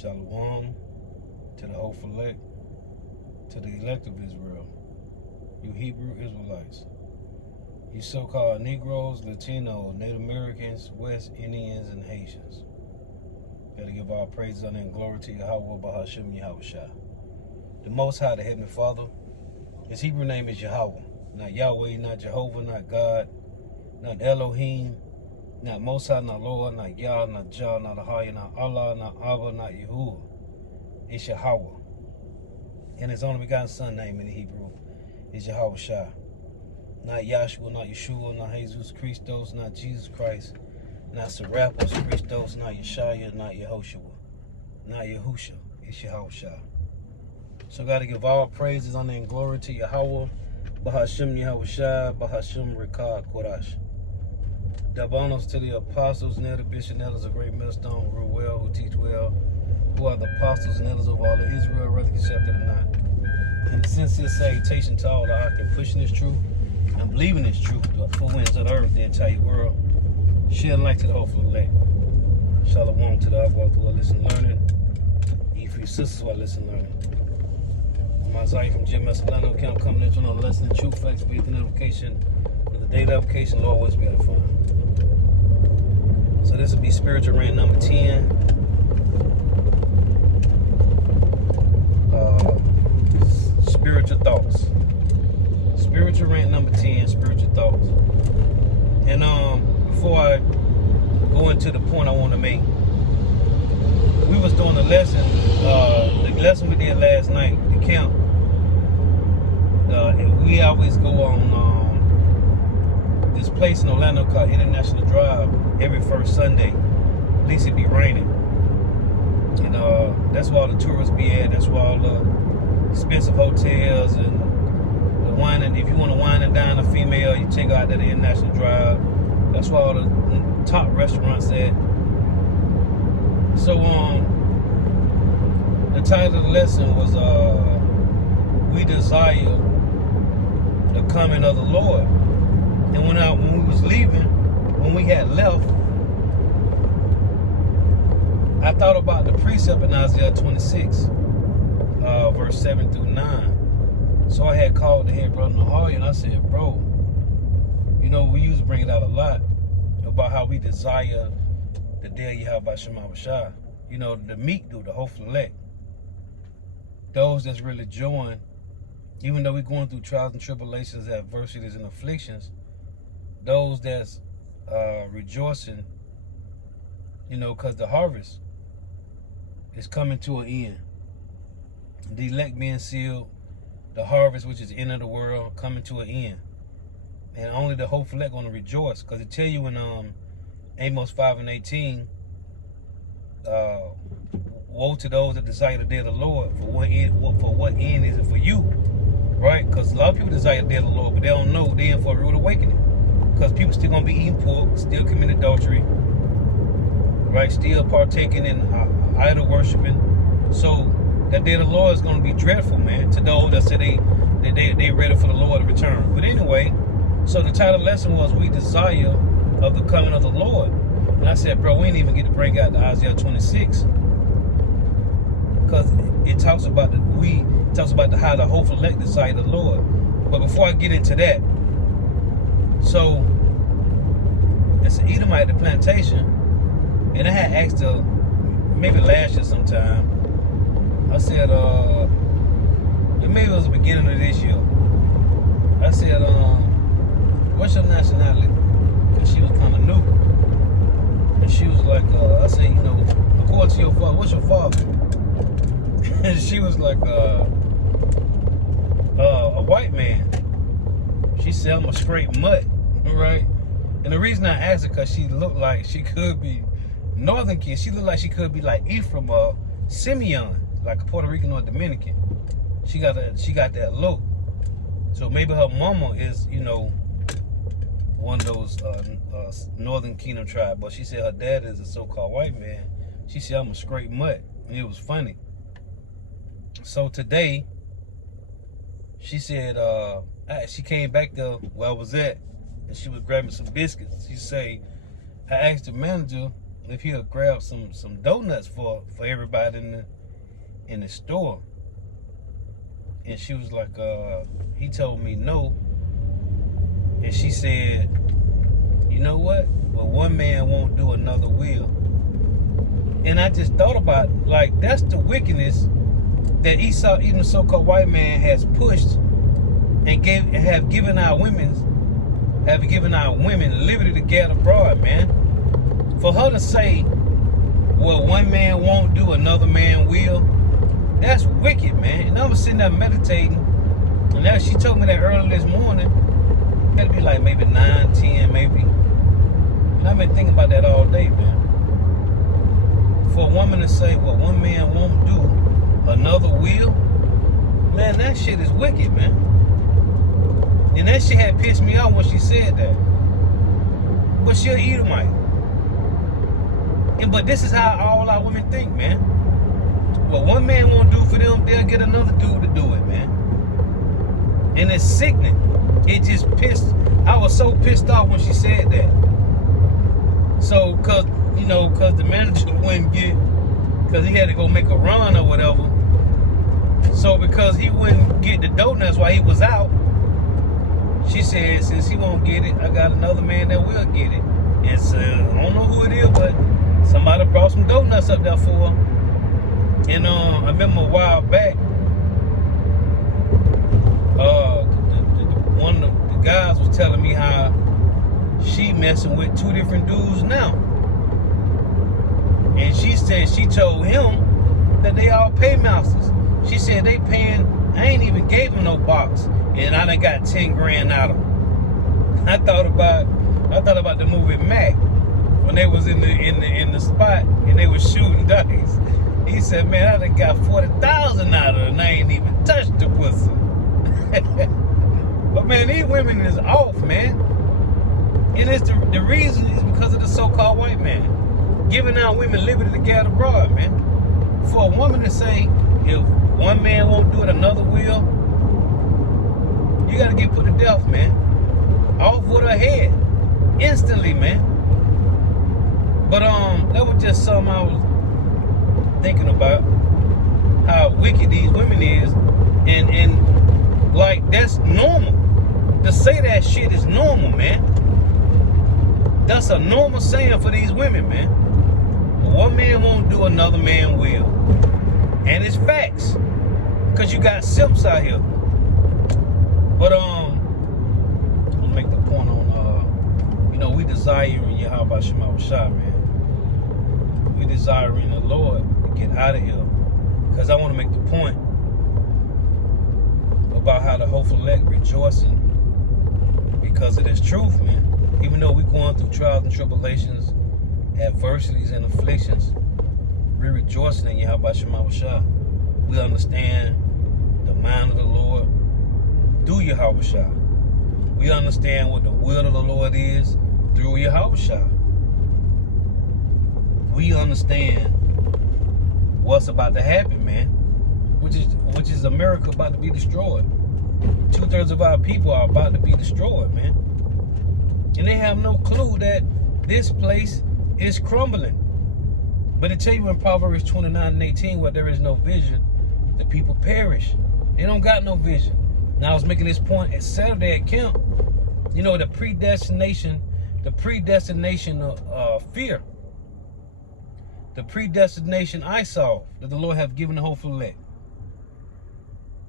Shalom to the hopeful elect, to the elect of Israel, you Hebrew Israelites, you so-called Negroes, Latinos, Native Americans, West Indians, and Haitians. Gotta give all praise, honor, and glory to Yahweh, Bahashem, Yahushua. The Most High, the Heavenly Father. His Hebrew name is Yahweh, not Yahweh, not Jehovah, not God, not Elohim, not Most High, not Lord, not Yah, not Jah, not Ahaya, not Allah, not Abba, not Yahuwah. It's Yahweh. And his only begotten son name in the Hebrew is Yahushua. Not Yahshua, not Yeshua, not Jesus Christos, not Jesus Christ, not Serapis Christos, not Yeshaya, not Yehoshua, not Yahusha. It's Yahushua. So gotta give all praises, honor, and glory to Yahweh, Bahashem Yahushua, Bahashem Rikah Kodash. Double honors to the apostles and elder bishops and elders of Great Millstone who rule well, who teach well, who are the apostles and elders of all of Israel, whether accepted or not. And the sincere salutation to all the heart in pushing this truth and believing this truth, the four winds of the earth, the entire world. Shedding light to the hopeful elect. Shalom to the Avwa who are listening learning. Eat for your sisters who are listening learning. I'm Isaiah from Jim Messalano, Camp coming into another lesson in truth, facts, faith, and edification. With the data application, Lord, what's better fun. So this will be spiritual rant number 10. Spiritual thoughts. Spiritual rant number 10, spiritual thoughts. And before I go into the point I want to make, we was doing the lesson we did last night, the camp. We always go on this place in Orlando called International Drive every first Sunday. At least it be raining. And that's where all the tourists be at. That's where all the expensive hotels and the whining. If you want to wine and dine a female, you take her out to the International Drive. That's where all the top restaurants at. So the title of the lesson was "We Desire the Coming of the Lord." And when we was leaving, when we had left, I thought about the precept in Isaiah 26, verse 7 through 9. So I had called the head brother Nahari and I said, bro, you know, we used to bring it out a lot about how we desire the day of Yahweh Shema Bashar. You know, the meek do, the hopeful elect. Those that's really joined, even though we're going through trials and tribulations, adversities and afflictions, those that's rejoicing, you know, because the harvest is coming to an end. The elect being sealed, the harvest, which is the end of the world, coming to an end. And only the hopeful elect going to rejoice. Because it tell you in Amos 5:18, woe to those that desire the day of the Lord. For what end is it for you? Right? Because a lot of people desire the day of the Lord, but they don't know they're in for a rude awakening. Because people still going to be eating pork, still committing adultery, right? Still partaking in idol worshiping. So that day of the Lord is going to be dreadful, man, to those that say they ready for the Lord to return. But anyway, so the title of the lesson was "We Desire of the Coming of the Lord." And I said, bro, we ain't even get to bring out the Isaiah 26. Because it talks about how the hopeful elect desire the Lord. But before I get into that, so it's an Edomite at the plantation, and I had asked her maybe last year sometime. I said, maybe it was the beginning of this year. I said, what's your nationality? Because she was kind of new. And she was like, I said, you know, according to your father, what's your father? And she was like, a white man. She said, I'm a straight mutt, right? And the reason I asked her, because she looked like she could be northern kid. She looked like she could be like Ephraim or Simeon, like a Puerto Rican or a Dominican. She got that look. So maybe her mama is, you know, one of those northern kingdom tribe. But she said her dad is a so-called white man. She said, I'm a straight mutt. And it was funny. So today, she said, she came back to where I was at, and she was grabbing some biscuits. She say, I asked the manager, if he'll grab some donuts for everybody in the store. And she was like, he told me no. And she said, you know what? Well, one man won't do, another will. And I just thought about, like, that's the wickedness that Esau, even the so-called white man, has pushed and have given our women liberty to gather abroad, man. For her to say, well, one man won't do, another man will, that's wicked, man. And I was sitting there meditating, and now she told me that early this morning. That'd be like maybe 9, 10, maybe. And I've been thinking about that all day, man. For a woman to say, well, one man won't do, another will, man, that shit is wicked, man. And that shit had pissed me off when she said that. But she'll Edomite. But this is how all our women think, man. What one man won't do for them, they'll get another dude to do it, man. And it's sickening. It just pissed. I was so pissed off when she said that. So, cause the manager wouldn't get, cause he had to go make a run or whatever. So because he wouldn't get the donuts while he was out, she said, since he won't get it, I got another man that will get it. And so, I don't know who it is, but somebody brought some donuts up there for her. And I remember a while back, one of the guys was telling me how she messing with 2 different dudes now. And she said she told him that they all paymasters. She said they paying, I ain't even gave him no box, and I done got 10 grand out of him. I thought about the movie Mac, when they was in the spot and they was shooting dice. He said, man, I done got 40,000 out of it and I ain't even touched the pussy. But man, these women is off, man. And it's the reason is because of the so-called white man giving our women liberty to gather abroad, man. For a woman to say, if one man won't do it, another will, you gotta get put to death, man. Off with her head. Instantly, man. But that was just something I was thinking about, how wicked these women is, and like, that's normal. To say that shit is normal, man. That's a normal saying for these women, man. One man won't do, another man will. And it's facts. Because you got simps out here. But I'm gonna make the point on we desiring Yahweh Shema Shah, man. We desiring the Lord to get out of here. Because I want to make the point about how the hopeful elect rejoicing because of this truth, man. Even though we're going through trials and tribulations, adversities and afflictions, we're rejoicing in Yahweh Shema Shah. We understand the mind of the Lord through Yahweh Shah. We understand what the will of the Lord is through Yahweh Shah. We understand what's about to happen, man, which is America about to be destroyed. 2/3 of our people are about to be destroyed, man. And they have no clue that this place is crumbling. But it tell you in Proverbs 29:18, where there is no vision, the people perish. They don't got no vision. Now I was making this point at Saturday at camp. The predestination of fear. The predestination I saw that the Lord have given the hopeful elect.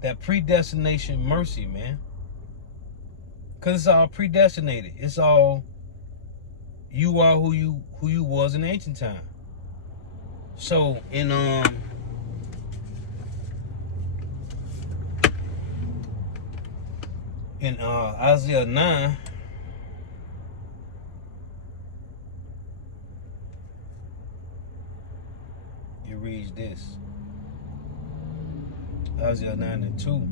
That predestination mercy, man. Because it's all predestinated. It's all, you are who you was in ancient time. So in Isaiah 9, it reads this. Isaiah 9:2.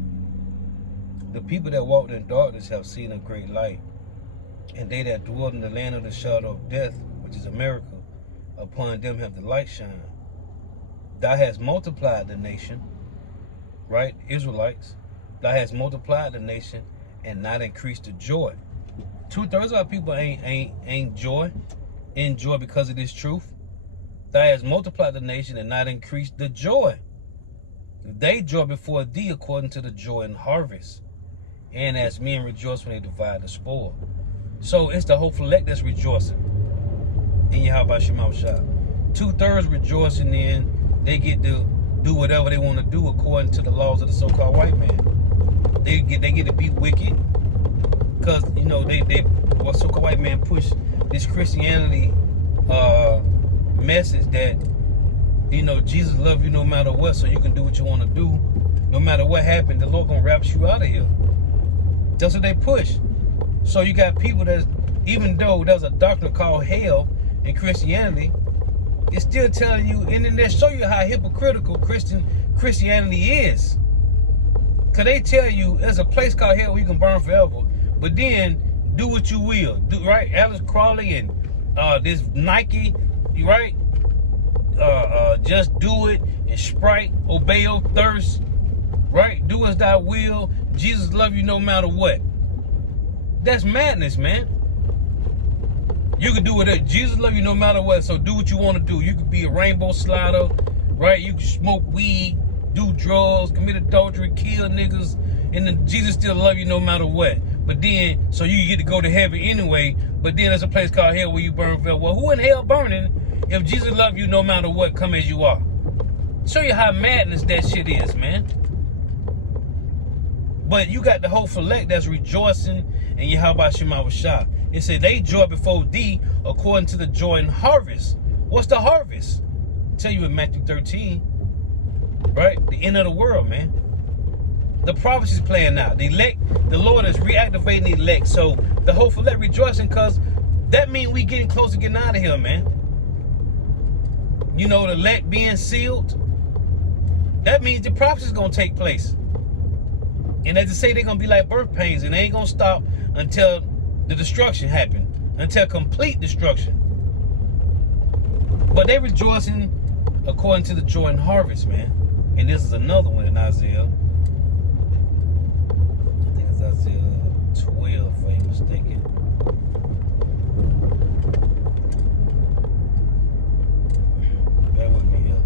The people that walked in darkness have seen a great light, and they that dwell in the land of the shadow of death, which is America, upon them have the light shine. Thou hast multiplied the nation, right? Israelites. Thou hast multiplied the nation and not increased the joy. 2/3 of our people ain't in joy because of this truth. Thou hast multiplied the nation and not increased the joy. They joy before thee according to the joy in harvest, and as men rejoice when they divide the spoil. So it's the hopeful elect that's rejoicing in Yahweh Shema Shah. 2/3 rejoicing in they get to do whatever they want to do according to the laws of the so-called white man. They get to be wicked because you know they what so-called white man push this Christianity message that you know Jesus love you no matter what, so you can do what you want to do, no matter what happened. The Lord gonna rapture you out of here. That's what they push. So you got people that, even though there's a doctrine called hell in Christianity, it's still telling you, and then they show you how hypocritical Christianity is. Cause they tell you there's a place called hell where you can burn forever, but then do what you will. Do right, Alex Crawley and this Nike, you right? Just do it, and Sprite, obey your thirst, right? Do as thy will. Jesus love you no matter what. That's madness, man. You can do it. Jesus love you no matter what, so do what you want to do. You could be a rainbow slider, right? You can smoke weed, do drugs, commit adultery, kill niggas, and then Jesus still love you no matter what. But then, so you get to go to heaven anyway, but then there's a place called hell where you burn forever. Well, who in hell burning if Jesus love you no matter what, come as you are? Show you how madness that shit is, man. But you got the whole elect that's rejoicing in Yahweh Shema Shah. It said they joy before thee according to the joy in harvest. What's the harvest? I'll tell you in Matthew 13, right? The end of the world, man. The prophecy's playing out. The elect, the Lord is reactivating the elect. So the whole elect rejoicing, because that means we getting close to getting out of here, man. You know, the elect being sealed, that means the prophecy's gonna take place. And as they say, they're gonna be like birth pains, and they ain't gonna stop until the destruction happened, until complete destruction. But they rejoicing according to the joy in harvest, man. And this is another one in Isaiah. I think it's Isaiah 12, if I ain't mistaken. Bear with me here.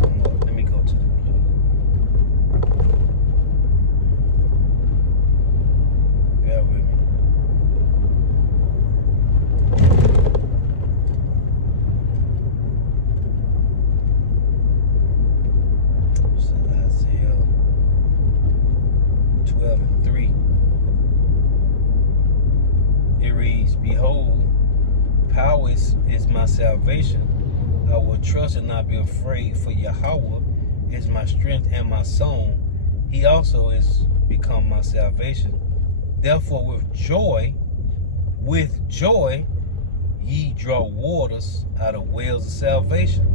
Come on, let me go to the blue. Bear with me. Isaiah 12:3. It reads, behold, power is my salvation. I will trust and not be afraid, for Yahweh is my strength and my song. He also is become my salvation. Therefore with joy, ye draw waters out of wells of salvation.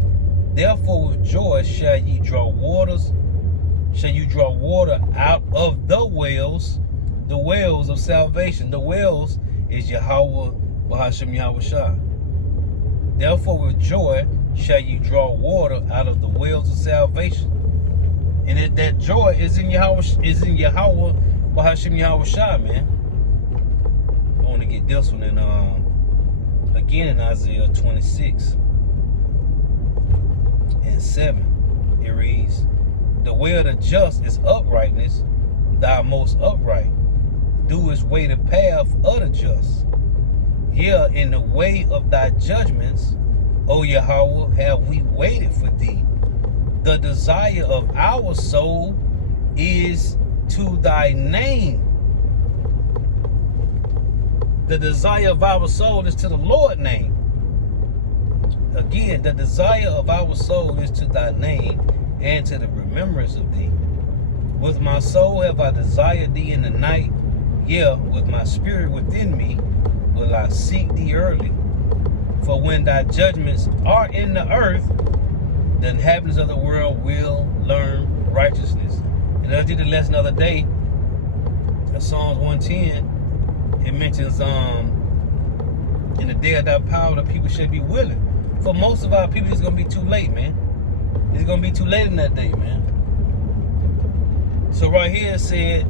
Therefore with joy shall you draw water out of the wells of salvation. The wells is Yahweh Bahashem Yahweh Shah. Therefore with joy shall you draw water out of the wells of salvation. And that joy is in Yahweh Bahashem Yahweh Shah, man. I want to get this one in again in Isaiah 26:7. It reads, the way of the just is uprightness, thou most upright. Do his way the path of the just. Here in the way of thy judgments, O Yahweh, have we waited for thee. The desire of our soul is to thy name. The desire of our soul is to the Lord's name. Again, the desire of our soul is to thy name and to the remembrance of thee. With my soul have I desired thee in the night. Yeah, with my spirit within me will I seek thee early. For when thy judgments are in the earth, the inhabitants of the world will learn righteousness. And I did the lesson the other day, in Psalms 110, it mentions in the day of thy power, the people should be willing. For most of our people, it's gonna be too late, man. It's gonna be too late in that day, man. So right here it said,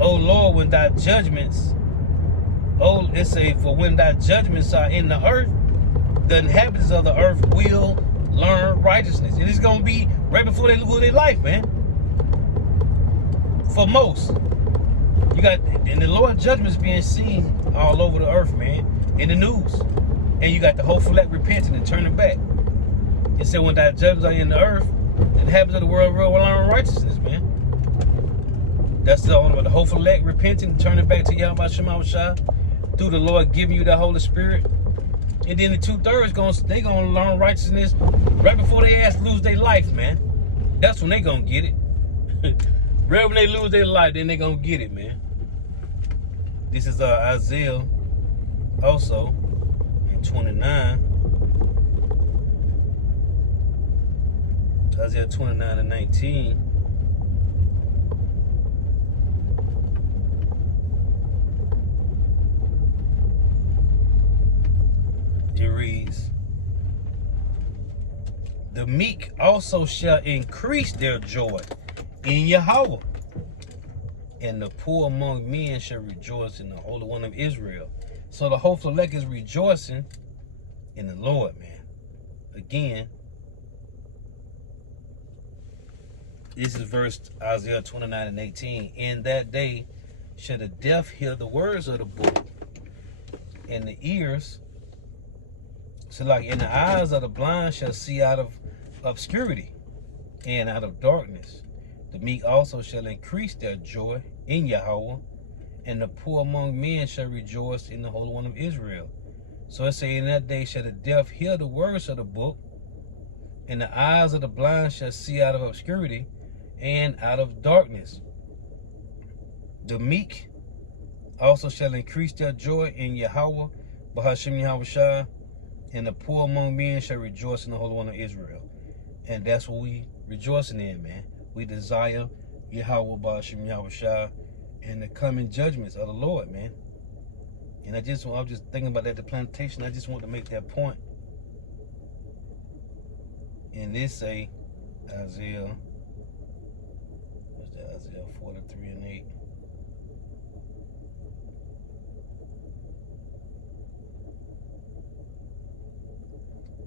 O Lord, when thy judgments it say, for when thy judgments are in the earth, the inhabitants of the earth will learn righteousness. And it's going to be right before they lose their life, man. For most. You got, and the Lord's judgments being seen all over the earth, man, in the news. And you got the hopeful elect repenting and turning back. It said, when thy judgments are in the earth, the inhabitants of the world will learn righteousness, man. That's the only one. The hopeful elect repenting and turning back to Yahweh Shema Shah through the Lord giving you the Holy Spirit. And then the 2/3 they gonna learn righteousness right before they lose their life, man. That's when they gonna get it. Right when they lose their life, then they gonna get it, man. This is Isaiah also in 29. Isaiah 29 and 19. It reads, the meek also shall increase their joy in Yahweh, and the poor among men shall rejoice in the Holy One of Israel. So the hopeful elect is rejoicing in the Lord, man. Again, this is verse Isaiah 29 and 18. In that day shall the deaf hear the words of the book, and the ears, so like in the eyes of the blind shall see out of obscurity and out of darkness. The meek also shall increase their joy in Yahweh, and the poor among men shall rejoice in the Holy One of Israel. So it say, in that day shall the deaf hear the words of the book, and the eyes of the blind shall see out of obscurity and out of darkness. The meek also shall increase their joy in Yahweh, Bahashem Yahweh Shah, and the poor among men shall rejoice in the Holy One of Israel. And that's what we rejoicing in, man. We desire Yahweh, Bahashem Yahweh Shah, and the coming judgments of the Lord, man. And I was just thinking about that, the plantation. I just want to make that point. And this say, Isaiah, what's that, Isaiah 43 and 8.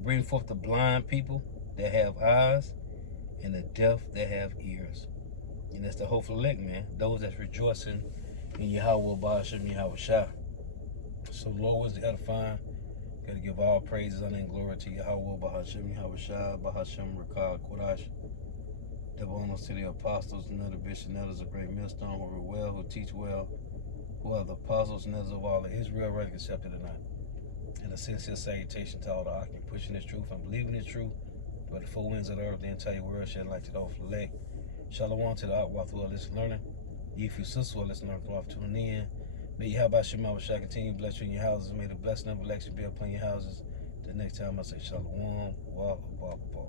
Bring forth the blind people that have eyes, and the deaf that have ears. And that's the hopeful elect, man. Those that's rejoicing in Yahweh, Bahashem Yahweh Shah. So Lord was the edifying. Got to give all praises, honor, and glory to Yahweh, Bahashem Yahweh Shah, Bahashem Rakah Kodash. Double honors to the apostles and other bishops and elders of great millstone who rule well, who teach well, who are the apostles and elders of all of Israel, right accepted or not. And a sincere salutation to all the Akim pushing this truth and believing this truth, but the four winds of the earth, the entire world, shall like to the hopeful elect. Shalom to the Akwaf who are listening, learning. You, if you sisters who are listening, tuning in. May Yahweh Shema Shah continue to bless you in your houses. May the blessing of election be upon your houses. The next time I say Shalom, Wa, Wa, Wa.